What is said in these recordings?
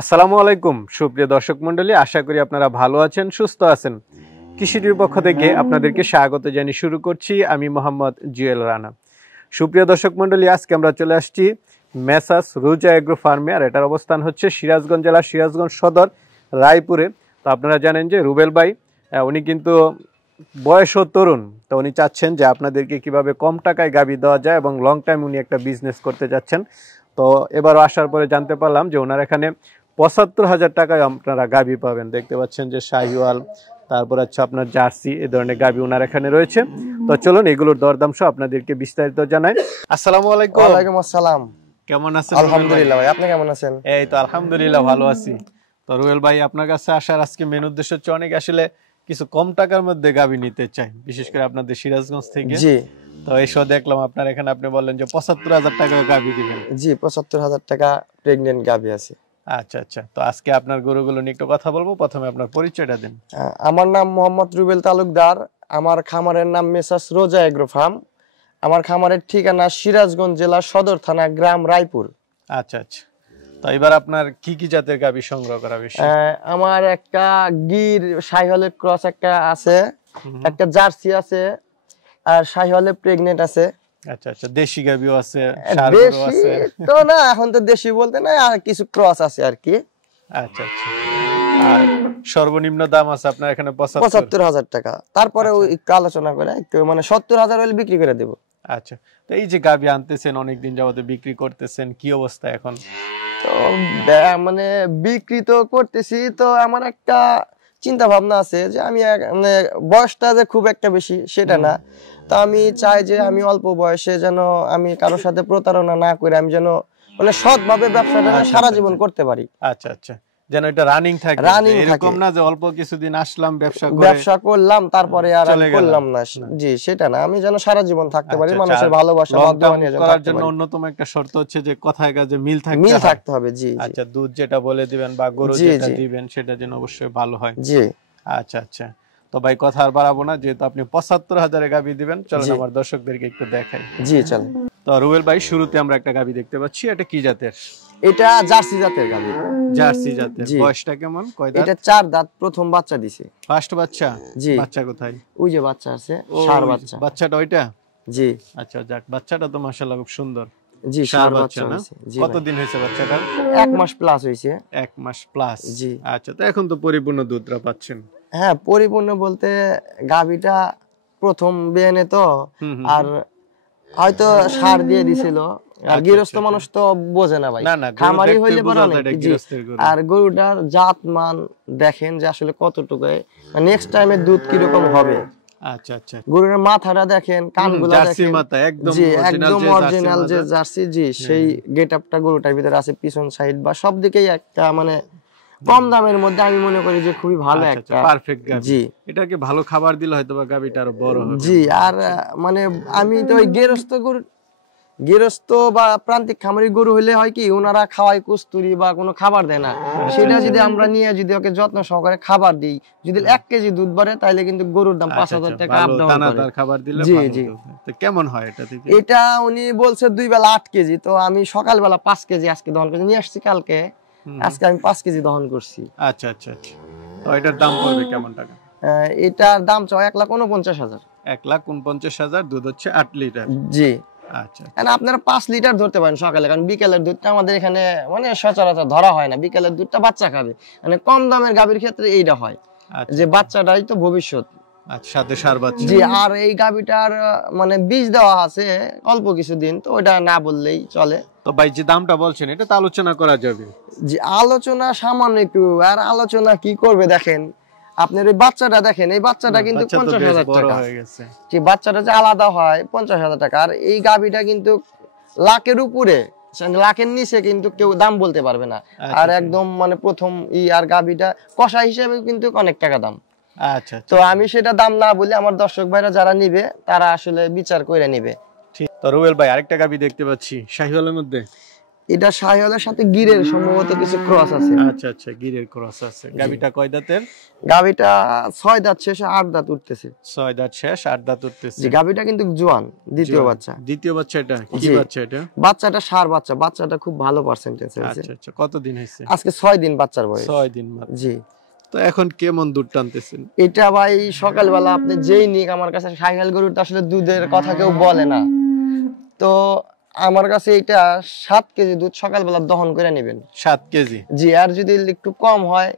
আসসালামু আলাইকুম সুপ্রিয় দর্শক মণ্ডলী, আশা করি আপনারা ভালো আছেন, সুস্থ আছেন। কৃষিটির পক্ষ থেকে আপনাদেরকে স্বাগত জানিয়ে শুরু করছি আমি মোহাম্মদ জুয়েল রানা। সুপ্রিয় দর্শক মণ্ডলী, আজকে আমরা চলে আসছি মেসাস রোজা এগ্রো ফার্মে, আর এটার অবস্থান হচ্ছে সিরাজগঞ্জ জেলা সিরাজগঞ্জ সদর রায়পুরে। তো আপনারা জানেন যে রুবেল ভাই উনি কিন্তু বয়সও তরুণ, তো উনি চাচ্ছেন যে আপনাদেরকে কিভাবে কম টাকায় গাভী দেওয়া যায় এবং লং টাইম উনি একটা বিজনেস করতে যাচ্ছেন। তো এবারও আসার পরে জানতে পারলাম যে ওনার এখানে ৭৫,০০০ টাকায় আপনারা গাভী পাবেন। দেখতে পাচ্ছেন যে শাহিওয়াল, তারপর হচ্ছে আপনার জার্সি, এই ধরনের গাভী ওনার এখানে রয়েছে। তো চলুন এগুলোর দরদাম সহ আপনাদেরকে বিস্তারিত জানাই। আসসালামু আলাইকুম। ওয়ালাইকুম আসসালাম। কেমন আছেন? আলহামদুলিল্লাহ ভাই, আপনি কেমন আছেন? এই তো আলহামদুলিল্লাহ ভালো আছি। তো রুবেল ভাই, আপনার কাছে আসার আজকে মেন উদ্দেশ্য হচ্ছে অনেক আসলে কিছু কম টাকার মধ্যে গাভী নিতে চাই, বিশেষ করে আপনাদের সিরাজগঞ্জ থেকে। জি। তো এইসব দেখলাম আপনার এখানে, আপনি বললেন যে ৭৫,০০০ টাকা গাভী দিবেন। জি, ৭৫,০০০ টাকা প্রেগন্যান্ট গাভী আছে। আচ্ছা আচ্ছা, তো আজকে আপনার গরুগুলো নিয়ে একটু কথা বলবো। প্রথমে আপনার পরিচয়টা দিন। আমার নাম মোহাম্মদ রুবেল তালুকদার। আমার খামারের নাম মেসাস রোজা এগ্রো ফার্ম। আমার খামারের ঠিকানা সিরাজগঞ্জ জেলা সদর থানা, গ্রাম রায়পুর। আচ্ছা আচ্ছা, তো এবার আপনার কি কি জাতের গাভী সংগ্রহ করা বেশি? আমার একটা গির শাহিওয়ালের ক্রস একটা আছে, একটা জার্সি আছে, আর শাহিওয়ালের প্রেগন্যান্ট আছে। আচ্ছা আচ্ছা, দেশি গাভীও আছে, ষাঁড় গরু আছে? তো না, এখন তো দেশি বলতে না, আর কিছু ক্রস আছে আর কি। আচ্ছা আচ্ছা, আর সর্বনিম্ন দাম আছে আপনার এখানে ৭৫,০০০ টাকা। তারপরে একটু আলোচনা করে একটু মানে ৭০,০০০ হলে বিক্রি করে দেব। আচ্ছা, তো এই যে গাভী আনতেছেন, অনেকদিন যাবত বিক্রি করতেছেন, কি অবস্থা এখন? তো মানে বিক্রি তো করতেছি, তো আমার একটা চিন্তা ভাবনা আছে যে আমি মানে বয়সটা যে খুব একটা বেশি সেটা না, তো আমি চাই যে আমি অল্প বয়সে যেন আমি কারোর সাথে প্রতারণা না করে আমি যেন মানে সৎভাবে ব্যবসাটা সারা জীবন করতে পারি। আচ্ছা আচ্ছা, যেন এটা রানিং থাকে, এরকম না যে অল্প কিছুদিন আসলাম ব্যবসা করলাম তারপরে আর আমি করলাম না। জি, সেটা না, আমি যেন সারা জীবন থাকতে পারি, মানুষের ভালোবাসা করার জন্য অন্যতম একটা শর্ত হচ্ছে যে কথায় কাজে মিল থাকতে হবে। জি, আচ্ছা, দুধ যেটা বলে দিবেন বা গরু যেটা দিবেন সেটা যেন অবশ্যই ভালো হয়। জি, আচ্ছা আচ্ছা, তো ভাই কথা আর বাড়াবো না, যেহেতু আপনি ৭৫,০০০ গাভী দিবেন, চলুন আমার দর্শকদেরকে একটু দেখাই। জি চলেন। তো রুবেল ভাই, শুরুতে আমরা একটা গাভী দেখতে পাচ্ছি, এটা কি জাতের? এটা জার্সি জাতের গাভী। জার্সি জাতের। বয়সটা কেমন? কয় দাঁত? এটা 4 দাঁত, প্রথম বাচ্চা দিছে। ফার্স্ট বাচ্চা? জি। বাচ্চা কোথায়? ওই যে বাচ্চা আছে, ষাঁড় বাচ্চা। বাচ্চাটা ওইটা? জি। আচ্ছা, যাক, বাচ্চাটা তো মাশাআল্লাহ খুব সুন্দর। জি, ষাঁড় বাচ্চা না? জি। কতদিন হয়েছে বাচ্চাটার? 1 মাস প্লাস হইছে। 1 মাস প্লাস। জি। আচ্ছা, তো এখন তো পরিপূর্ণ দুধটা পাচ্ছেন? হ্যাঁ, পরিপূর্ণ বলতে গাভীটা প্রথম বিয়ানে তো, আর হয়তো সার দিয়ে দিছিল, আর গৃহস্থ মানুষ তো বোঝে না ভাই, খামারি হইলে পরে অনেক। আর গরুটার জাত মান দেখেন যে আসলে কতটুকু, নেক্সট টাইমে দুধ কিরকম হবে। আচ্ছা আচ্ছা, গরুর মাথাটা দেখেন, কানগুলো দেখেন, জার্সি মাথা, একদম অরিজিনাল যে জার্সি। জি, সেই গেটআপটা গরুটার ভিতরে আছে, পিছন সাইড বা সব দিকেই একটা মানে কম দামের মধ্যে আমি মনে করি যে খুবই ভালো একটা পারফেক্ট গাভী। জি, এটাকে ভালো খাবার দিলে হয়তোবা গাভীটা আরো বড় হবে। জি, আর মানে আমি তো ওই গৃহস্থ বা প্রান্তিক খামারি গরু হইলে হয় কি, ওনারা খাওয়ায় কস্তুরি বা কোনো খাবার দেয় না, সেটা যদি আমরা নিয়ে যদি ওকে যত্ন সহকারে খাবার দিই, যদি 1 কেজি দুধ বাড়ে তাহলে কিন্তু গরুর দাম 5,000 টাকা আপ ডাউন করে। খাবার দিলে জি জি। তো কেমন হয় এটা থেকে? এটা উনি বলছে 2 বেলা 8 কেজি, তো আমি সকালবেলা 5 কেজি আজকে দহন করে নিয়ে আসছি, কালকে আজকে আমি 5 কেজি দহন করছি। আচ্ছা আচ্ছা আচ্ছা, তো এটার দাম পড়বে কেমন টাকা? এটার দাম চাও 1,49,000। 1,49,000, দুধ হচ্ছে 8 লিটার। জি। আচ্ছা, আপনারা 5 লিটার ধরতে পারেন সকালে, কারণ বিকেলের দুধটা আমাদের এখানে মানে সচরাচর ধরা হয় না, বিকেলের দুধটা বাচ্চা খাবে, মানে কম দামের গাভীর ক্ষেত্রে এইটা হয় যে বাচ্চাটাই তো ভবিষ্যৎ। আচ্ছা, সাথে ষাঁড় বাচ্চা। জি, আর এই গাভীটার মানে বীজ দেওয়া আছে অল্প কিছুদিন, তো ওটা না বললেই চলে। তো ভাই, যে দামটা বলছেন এটা তো আলোচনা করা যাবে? জি, আলোচনা সামান্য একটু, আর আলোচনা কি করবে দেখেন, আপনার এই বাচ্চাটা দেখেন, এই বাচ্চাটা কিন্তু 50,000 টাকা হয়ে গেছে। যে বাচ্চাটা যে আলাদা হয় 50,000 টাকা, আর এই গাভীটা কিন্তু লাখের উপরে, লাখের নিচে কিন্তু কেউ দাম বলতে পারবে না। আর একদম মানে প্রথম আর গাভীটা কষা হিসেবে কিন্তু অনেক টাকা দাম। আচ্ছা, তো আমি সেটা দাম না বলে আমার দর্শক ভাইরা যারা নিবে তারা আসলে বিচার করে নিবে। ঠিক। তো রুবেল ভাই, আরেকটা গাভী দেখতে পাচ্ছি শাহিওয়ালের মধ্যে। এটা শাহিওয়ালের সাথে গিরের সম্ভবত কিছু ক্রস আছে। আচ্ছা আচ্ছা, গিরের ক্রস আছে। গাবিটা কয় দাঁতের? গাবিটা 6 দাঁত শেষে 8 দাঁত উঠতেছে। 6 দাঁত শেষ 8 দাঁত উঠতেছে। জি, গাবিটা কিন্তু জোয়ান, দ্বিতীয় বাচ্চা। দ্বিতীয় বাচ্চা এটা কি বাচ্চা এটা? বাচ্চাটা ষাঁড় বাচ্চা, বাচ্চাটা খুব ভালো পার্সেন্টেজ আছে। আচ্ছা আচ্ছা, কতদিন হইছে? আজকে 6 দিন বাচ্চার বয়স। 6 দিন মাত্র। জি। তো এখন কেমন দুধ টানতেছেন? এটা ভাই সকালবেলা আপনি যেই নিক, আমার কাছে শাহিওয়াল গরুর তো আসলে দুধের কথা কেউ বলে না, তো আমার কাছে এটা 7 কেজি দুধ সকালবেলা দহন করে নেবেন। 7 কেজি? জি। আর যদি একটু কম হয়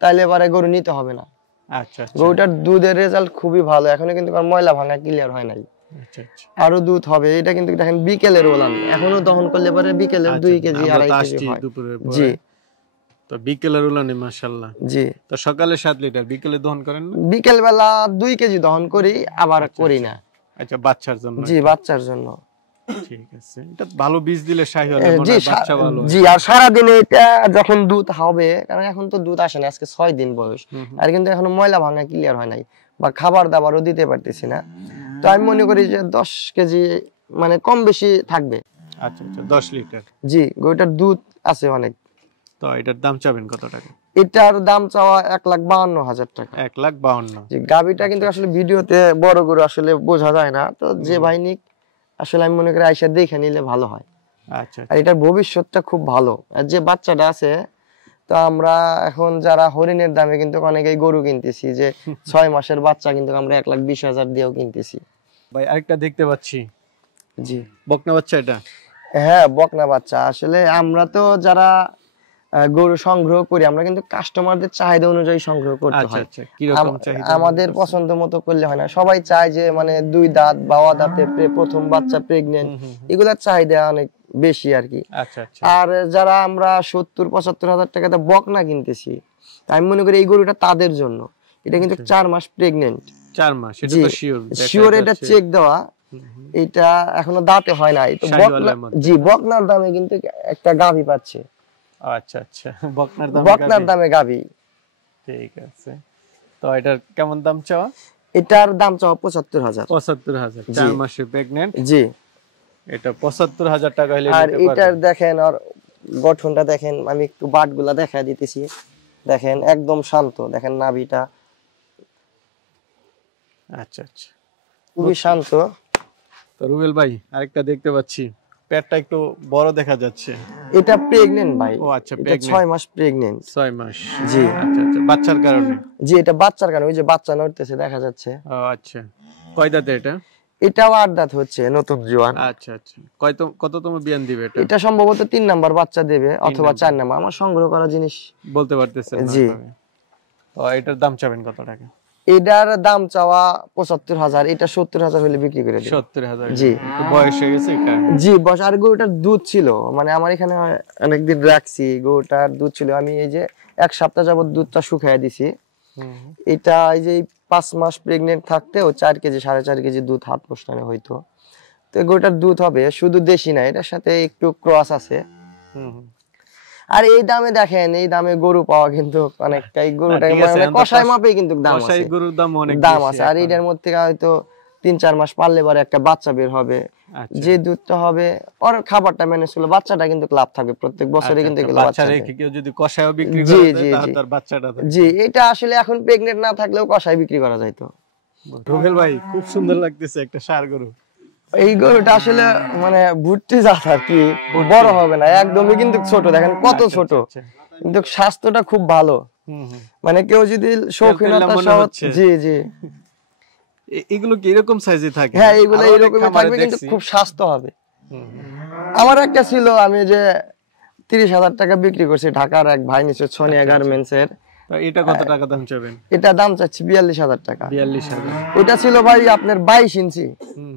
তাহলে এবারে গরু নিতে হবে না। আচ্ছা আচ্ছা। গরুটার দুধের রেজাল্ট খুবই ভালো, এখনো কিন্তু ময়লা ভাঙা ক্লিয়ার হয় নাই। আচ্ছা আচ্ছা। আরো দুধ হবে। এটা কিন্তু দেখেন বিকেলের ওলান, এখনো দহন করলে পরে বিকেলে 2 কেজি 2.5 কেজি হয়। জি। তো বিকেলের উলানে মাশাআল্লাহ। জি। তো সকালে 7 লিটার, বিকেলে দহন করেন না? বিকেল বেলা 2 কেজি দহন করি, আবার করি না। আচ্ছা, বাচ্চার জন্য? জি, বাচ্চার জন্য। ঠিক আছে। এটা ভালো বীজ দিলে শাহিওয়ালের মনে হয় বাচ্চা ভালো। জি। আর সারা দিনে এটা যখন দুধ হবে, কারণ এখন তো দুধ আসে না, আজকে 6 দিন বয়স, আর কিন্তু এখনো ময়লা ভাঙা ক্লিয়ার হয় নাই, বা খাবার দাবারও দিতে পারতেছি না। তো আমি মনে করি যে 10 কেজি মানে কম বেশি থাকবে। আচ্ছা আচ্ছা, 10 লিটার। জি, গরুটার দুধ আছে অনেক। তো এটার দাম চাবেন কত টাকা? এটার দাম চাওয়া 1,52,000 টাকা। 1,52,000? জি। গাবিটা কিন্তু আসলে ভিডিওতে বড় গরু আসলে বোঝা যায় না, তো যে ভাই নিক আসলে আমি মনে করি আইসা দেখে নিলে ভালো হয়। আচ্ছা। আর এটার ভবিষ্যৎটা খুব ভালো। আর যে বাচ্চাটা আছে, তো আমরা এখন যারা হরিণের দামে কিন্তু অনেকেই গরু কিনতেছি, যে 6 মাসের বাচ্চা কিন্তু আমরা 1,20,000 দিয়েও কিনতেছি। ভাই আরেকটা দেখতে পাচ্ছি। জি। বকনা বাচ্চা এটা? হ্যাঁ, বকনা বাচ্চা। আসলে আমরা তো যারা গরু সংগ্রহ করি, আমরা কিন্তু কাস্টমারদের চাহিদা অনুযায়ী সংগ্রহ করতে হয়। আচ্ছা, কি রকম চাহিদা? আমাদের পছন্দ মতো করলে হয় না। সবাই চায় যে মানে 2 দাঁত বাওয়া দাঁতে প্রথম বাচ্চা প্রেগন্যান্ট, এগুলোর চাহিদা অনেক বেশি আর কি। আচ্ছা আচ্ছা। আর যারা আমরা 70-75 হাজার টাকাতে বকনা কিনতেছি, আমি মনে করি এই গরুটা তাদের জন্য। এটা কিন্তু 4 মাস প্রেগন্যান্ট। 4 মাস? এটা তো শিওর? শিওর, এটা চেক দেওয়া। এটা এখনো দাঁতে হয় নাই। তো বকনা, জি, বকনার দামে কিন্তু একটা গাভী পাচ্ছে। আচ্ছা আচ্ছা, বকনার দামে গাভী। ঠিক আছে। তো এটার কেমন দাম চাওয়া? এটার দাম চাওয়া 75,000। 75,000? 4 মাসের প্রেগন্যান্ট? জি। এটা 75,000 টাকা হলে আর নিতে পারবেন। এটার দেখেন আর গঠনটা দেখেন, আমি একটু বাটগুলা দেখায় দিতেছি। দেখেন একদম শান্ত, দেখেন নাভিটা আচ্ছা আচ্ছা, খুবই শান্ত। তো রুবেল ভাই আরেকটা দেখতে পাচ্ছি, পেটটা একটু বড় দেখা যাচ্ছে। এটা প্রেগন্যান্ট ভাই। ও আচ্ছা, এটা 6 মাস প্রেগন্যান্ট। 6 মাস? জি। আচ্ছা আচ্ছা, বাচ্চার কারণে? জি, এটা বাচ্চার কারণে, ওই যে বাচ্চা নড়তেছে দেখা যাচ্ছে। ও আচ্ছা। কয় দাঁতে এটা? এটাও 8 দাঁত হচ্ছে, নতুন জোয়ান। আচ্ছা আচ্ছা। কততম বিয়ান দিবে এটা? এটা সম্ভবত 3 নাম্বার বাচ্চা দেবে, অথবা 4 নাম্বার, আমার সংগ্রহ করা জিনিস বলতে পারতেছেন না। জি। তো এটার দাম চাবেন কত টাকা? এটার দাম চাওয়া 75,000, এটা 70,000 হলে বিক্রি করে দেব। 70,000? জি। বয়স হয়ে গেছে এটা? জি, বয়স। আর গরুটার দুধ ছিল, মানে আমার এখানে অনেকদিন রাখছি, গরুটার দুধ ছিল, আমি এই যে 1 সপ্তাহ যাবত দুধটা শুকায় দিছি। এটা এই যে 5 মাস প্রেগন্যান্ট থাকতেও 4 কেজি 4.5 কেজি দুধ হাত পোষণে হইতো। তো গরুটার দুধ হবে, শুধু দেশি না, এটার সাথে একটু ক্রস আছে। আর এই দামে দেখেন, এই দামে গরু পাওয়া কিন্তু অনেকটাই, গরুটা মানে কষাই মাপে কিন্তু দাম আছে। কষাই গরুর দাম অনেক দাম আছে। আর এটার মধ্যে হয়তো 3-4 মাস পারলে পরে একটা বাচ্চা বের হবে। যে দুধটা হবে ওর খাবারটা ম্যানেজ করলে বাচ্চাটা কিন্তু লাভ থাকবে, প্রত্যেক বছরে কিন্তু এগুলো বাচ্চা রেখে কেউ যদি কষায়ও বিক্রি করে দেয় তাহলে তার বাচ্চাটা থাকে। জি, এটা আসলে এখন প্রেগন্যান্ট না থাকলেও কষায় বিক্রি করা যাইতো। রুবেল ভাই খুব সুন্দর লাগতেছে একটা ষাঁড় গরু। এই গরুটা আসলে মানে ভুট্টি জাত আর কি, বড় হবে না, একদমই কিন্তু ছোট, দেখেন কত ছোট, কিন্তু স্বাস্থ্যটা খুব ভালো। মানে কেউ যদি শৌখিনতা সহ, জি জি, এগুলো কি এরকম সাইজে থাকে? হ্যাঁ, এগুলো এরকমই থাকবে, কিন্তু খুব স্বাস্থ্য হবে। আমার একটা ছিল, আমি যে 30,000 টাকা বিক্রি করছি, ঢাকার এক ভাই নিচে সোনিয়া গার্মেন্টস এর। এটা কত টাকা দাম চাবেন? এটা দাম চাচ্ছি 42,000 টাকা। 42,000? ওটা ছিল ভাই আপনার 22 ইঞ্চি।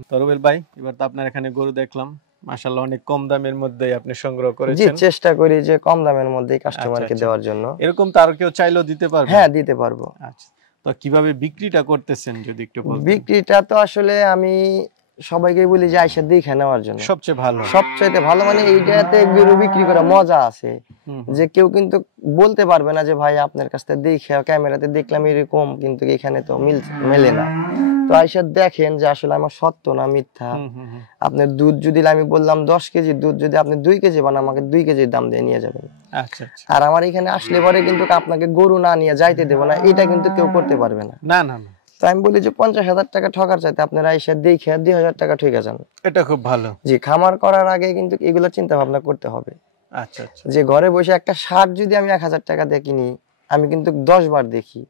তো রুবেল ভাই, এবার তো আপনার এখানে গরু দেখলাম, মাশাআল্লাহ অনেক কম দামের মধ্যে আপনি সংগ্রহ করেছেন। জি, চেষ্টা করি যে কম দামের মধ্যেই কাস্টমারকে দেওয়ার জন্য। এরকম তো আর কেউ চাইলেও দিতে পারবে? হ্যাঁ, দিতে পারবো। আচ্ছা, তো কিভাবে বিক্রিটা করতেছেন যদি একটু বলতেন? বিক্রিটা তো আসলে আমি সবাইকে বলি যে আইসা দেখে নেওয়ার জন্য সবচেয়ে ভালো মানে এইটাতে গরু বিক্রি করা মজা আছে, যে কেউ কিন্তু বলতে পারবে না যে ভাই আপনার কাছ থেকে দেখে ক্যামেরাতে দেখলাম এরকম, কিন্তু এখানে তো মেলে না। তো আইসা দেখেন যে আসলে আমার সত্য না মিথ্যা। আপনার দুধ যদি আমি বললাম 10 কেজি দুধ, যদি আপনি 2 কেজি বানান আমাকে 2 কেজির দাম দিয়ে নিয়ে যাবেন। আচ্ছা আচ্ছা। আর আমার এখানে আসলে পরে কিন্তু আপনাকে গরু না নিয়ে যাইতে দেব না, এটা কিন্তু কেউ করতে পারবে না। না না না। তো আমি বলি যে 50,000 টাকা ঠকার চাইতে আপনারা এসে দেখে 2,000 টাকা ঠকে যান। এটা খুব ভালো। জি, খামার করার আগে কিন্তু এগুলো চিন্তা ভাবনা করতে হবে। আচ্ছা আচ্ছা। যে ঘরে বসে একটা শার্ট যদি আমি 1,000 টাকা দিয়ে কিনি, আমি কিন্তু 10 বার দেখি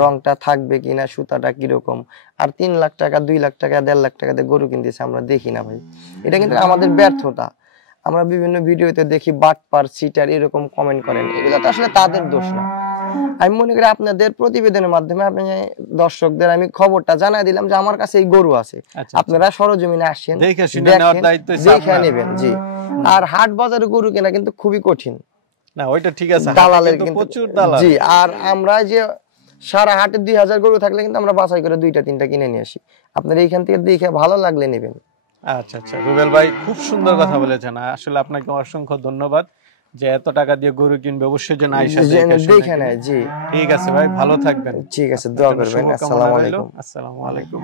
রংটা থাকবে কিনা, সুতাটা কিরকম। আর 3 লাখ টাকা 2 লাখ টাকা 1.5 লাখ টাকা দিয়ে গরু কিনতেছে, আমরা দেখি না ভাই। এটা কিন্তু আমাদের ব্যর্থতা। আমরা বিভিন্ন ভিডিওতে দেখি বাটপার সিটার এরকম কমেন্ট করেন, এগুলো তো আসলে তাদের দোষ না। আমি মনে করি আপনাদের প্রতিবেদনের মাধ্যমে আপনি দর্শকদের আমি খবরটা জানাই দিলাম যে আমার কাছে এই গরু আছে, আপনারা সরজমিনে আসেন, দেখে নেবেন। জি, আর হাট বাজারে গরু কেনা কিন্তু খুবই কঠিন। না ওইটা ঠিক আছে, দালালের কিন্তু প্রচুর দালাল। জি, আর আমরা যে সারা হাটে 2000 গরু থাকলে কিন্তু আমরা বাছাই করে 2টা 3টা কিনে নিয়ে আসি, আপনারা এইখান থেকে দেখে ভালো লাগলে নেবেন। আচ্ছা আচ্ছা, রুবেল ভাই খুব সুন্দর কথা বলেছেন, আসলে আপনাকে অসংখ্য ধন্যবাদ যে এত টাকা দিয়ে গরু কিনবে, অবশ্যই যেন আয়েশা দেখে নেয়। জি ঠিক আছে ভাই, ভালো থাকবেন। ঠিক আছে, দোয়া করবেন। আসসালামু আলাইকুম। আসসালামু আলাইকুম।